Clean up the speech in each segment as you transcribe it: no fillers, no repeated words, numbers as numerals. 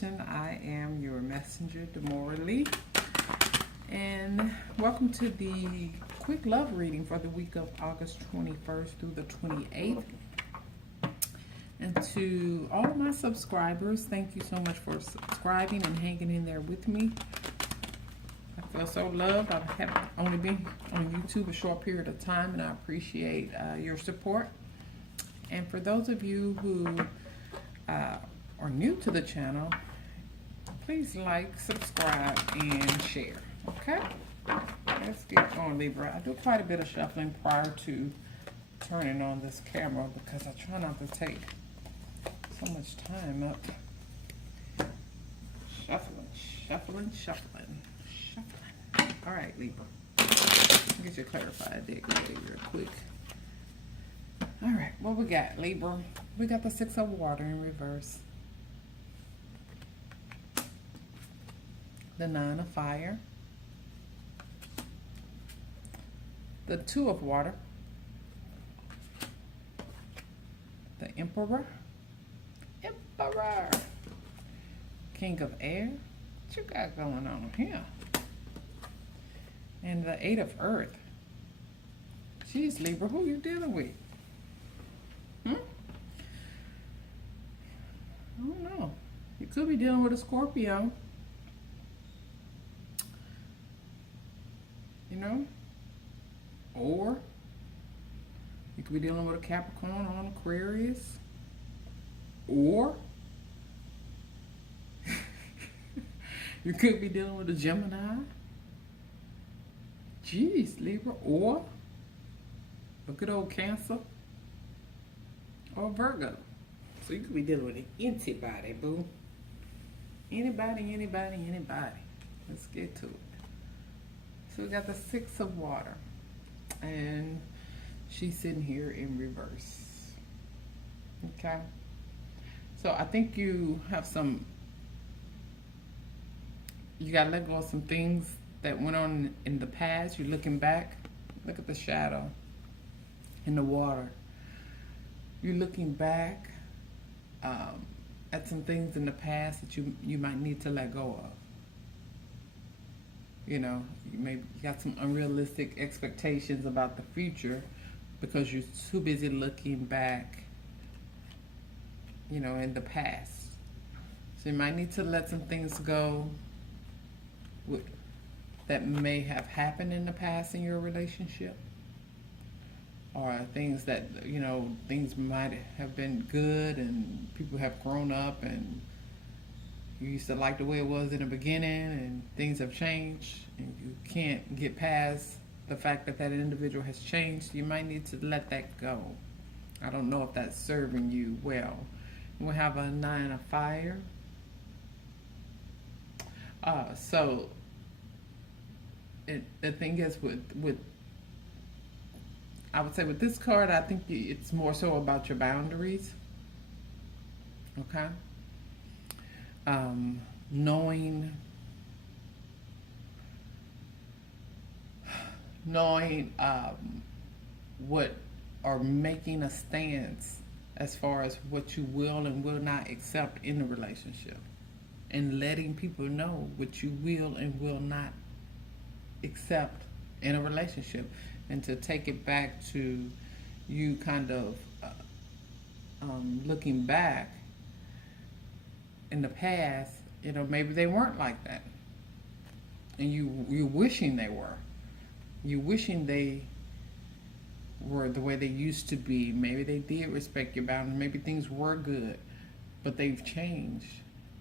Intuition. I am your messenger, Demora Lee. And welcome to the quick love reading for the week of August 21st through the 28th. And to all my subscribers, thank you so much for subscribing and hanging in there with me. I feel so loved. I have only been on YouTube a short period of time, and I appreciate your support. And for those of you who are new to the channel, please like, subscribe, and share. Okay? Let's get going, Libra. I do quite a bit of shuffling prior to turning on this camera because I try not to take so much time up. Shuffling. All right, Libra. I'll get you clarified there real quick. All right, what we got, Libra? We got the Six of Water in reverse. The Nine of Fire. The Two of Water. The Emperor. King of Air. What you got going on here? And the Eight of Earth. Jeez, Libra, who you dealing with? I don't know. You could be dealing with a Scorpio. You know? Or you could be dealing with a Capricorn or an Aquarius. Or you could be dealing with a Gemini. Jeez, Libra. Or a good old Cancer. Or Virgo. So you could be dealing with anybody, boo. Anybody. Let's get to it. So we got the Six of Water. And she's sitting here in reverse. Okay. So I think you have you got to let go of some things that went on in the past. You're looking back. Look at the shadow in the water. You're looking back at some things in the past that you might need to let go of. You know, you got some unrealistic expectations about the future because you're too busy looking back, you know, in the past. So you might need to let some things go that may have happened in the past in your relationship. Or things that, you know, things might have been good and people have grown up and you used to like the way it was in the beginning and things have changed and you can't get past the fact that that individual has changed. You might need to let that go. I don't know if that's serving you well. We have a Nine of Fire. So the thing is with I would say with this card, I think it's more so about your boundaries. Okay? Knowing what, or making a stance as far as what you will and will not accept in a relationship. And letting people know what you will and will not accept in a relationship. And to take it back to you kind of looking back in the past, you know, maybe they weren't like that. And you're wishing they were. You're wishing they were the way they used to be. Maybe they did respect your boundaries. Maybe things were good, but they've changed.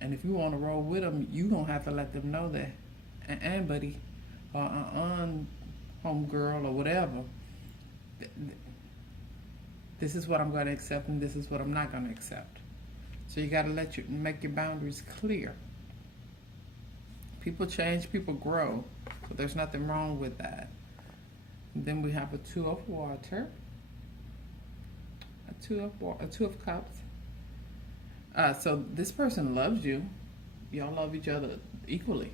And if you want to roll with them, you're going to have to let them know that, buddy, homegirl or whatever, this is what I'm going to accept and this is what I'm not going to accept. So you got to make your boundaries clear. People change, people grow, so there's nothing wrong with that. And then we have a Two of Water, a Two of Cups. So this person loves you. Y'all love each other equally,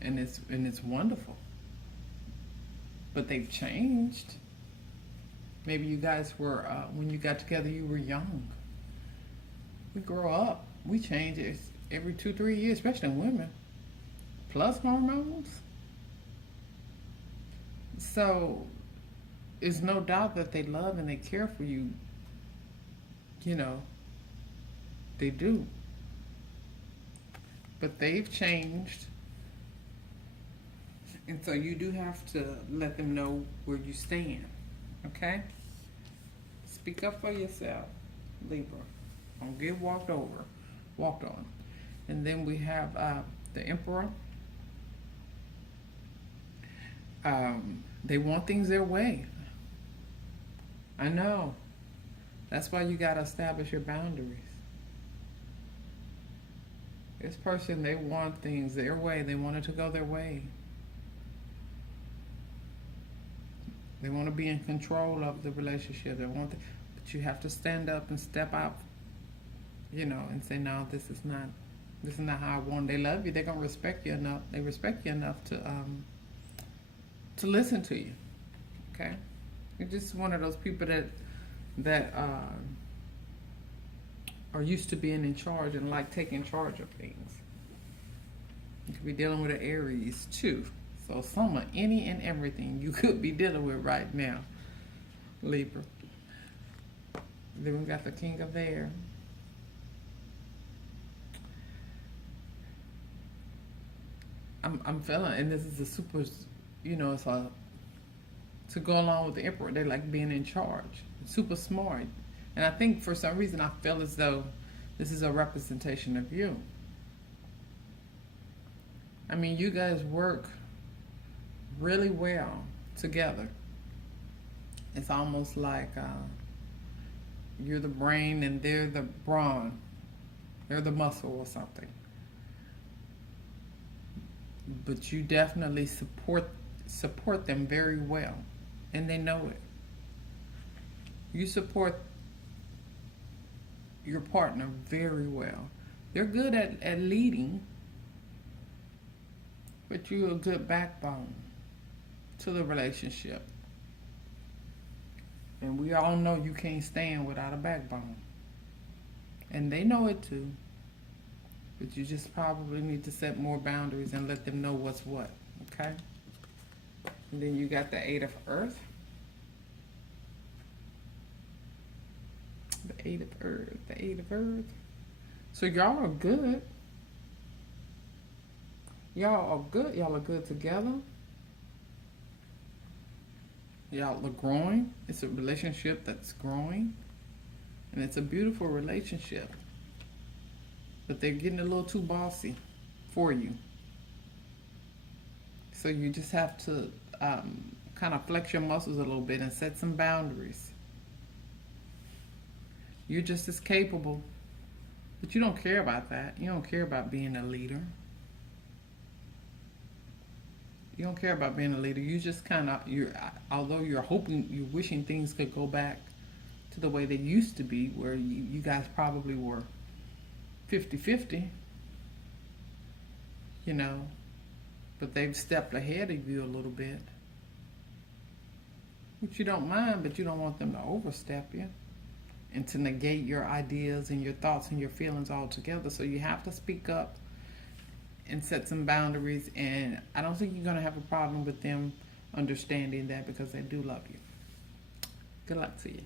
and it's wonderful. But they've changed. Maybe you guys were, when you got together, you were young. We grow up. We change. every 2-3 years, especially in women, plus hormones. So it's no doubt that they love and they care for you. You know, they do. But they've changed. And so you do have to let them know where you stand. Okay? Speak up for yourself, Libra. Don't get walked on. And then we have the Emperor. They want things their way. I know. That's why you got to establish your boundaries. This person, they want things their way. They want it to go their way. They want to be in control of the relationship. But you have to stand up and step out, and say, no, this is not how I want. They love you. They're gonna respect you enough. They respect you enough to listen to you. Okay, you're just one of those people that are used to being in charge and like taking charge of things. You could be dealing with an Aries too. So some of any and everything you could be dealing with right now, Libra. Then we got the King of Air. I'm feeling, and this is a super, it's to go along with the Emperor. They like being in charge, super smart. And I think for some reason I feel as though this is a representation of you. I mean, you guys work really well together. It's almost like you're the brain and they're the brawn. They're the muscle or something. But you definitely support them very well, and they know it. You support your partner very well. They're good at leading, but you're a good backbone to the relationship. And we all know you can't stand without a backbone. And they know it too. But you just probably need to set more boundaries and let them know what's what, okay? And then you got the Eight of Earth. The Eight of Earth. So y'all are good. Y'all are good together. Y'all are growing. It's a relationship that's growing. And it's a beautiful relationship. But they're getting a little too bossy for you. So you just have to kind of flex your muscles a little bit and set some boundaries. You're just as capable, but you don't care about that. You don't care about being a leader. You don't care about being a leader. You just although you're wishing things could go back to the way they used to be, where you guys probably were 50-50, but they've stepped ahead of you a little bit, which you don't mind, but you don't want them to overstep you and to negate your ideas and your thoughts and your feelings altogether. So you have to speak up and set some boundaries, and I don't think you're going to have a problem with them understanding that, because they do love you. Good luck to you.